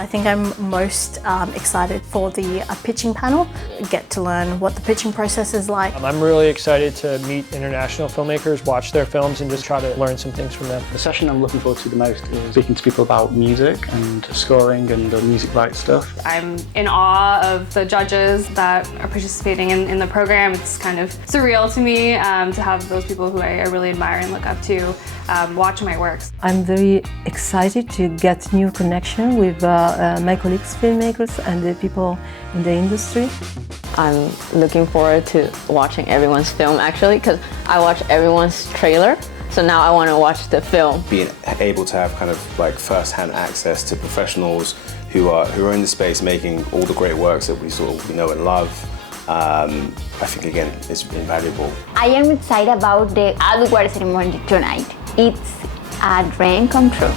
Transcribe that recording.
I think I'm most excited for the pitching panel. Get to learn what the pitching process is like. I'm really excited to meet international filmmakers, watch their films and just try to learn some things from them. The session I'm looking forward to the most is speaking to people about music and scoring and the music rights stuff. I'm in awe of the judges that are participating in the program. It's kind of surreal to me to have those people who I really admire and look up to watch my works. I'm very excited to get new connection with my colleagues, filmmakers, and the people in the industry. I'm looking forward to watching everyone's film actually, because I watch everyone's trailer, so now I want to watch the film. Being able to have kind of like first-hand access to professionals who are in the space making all the great works that we know and love, I think again it's invaluable. I am excited about the award ceremony tonight. It's a dream come true.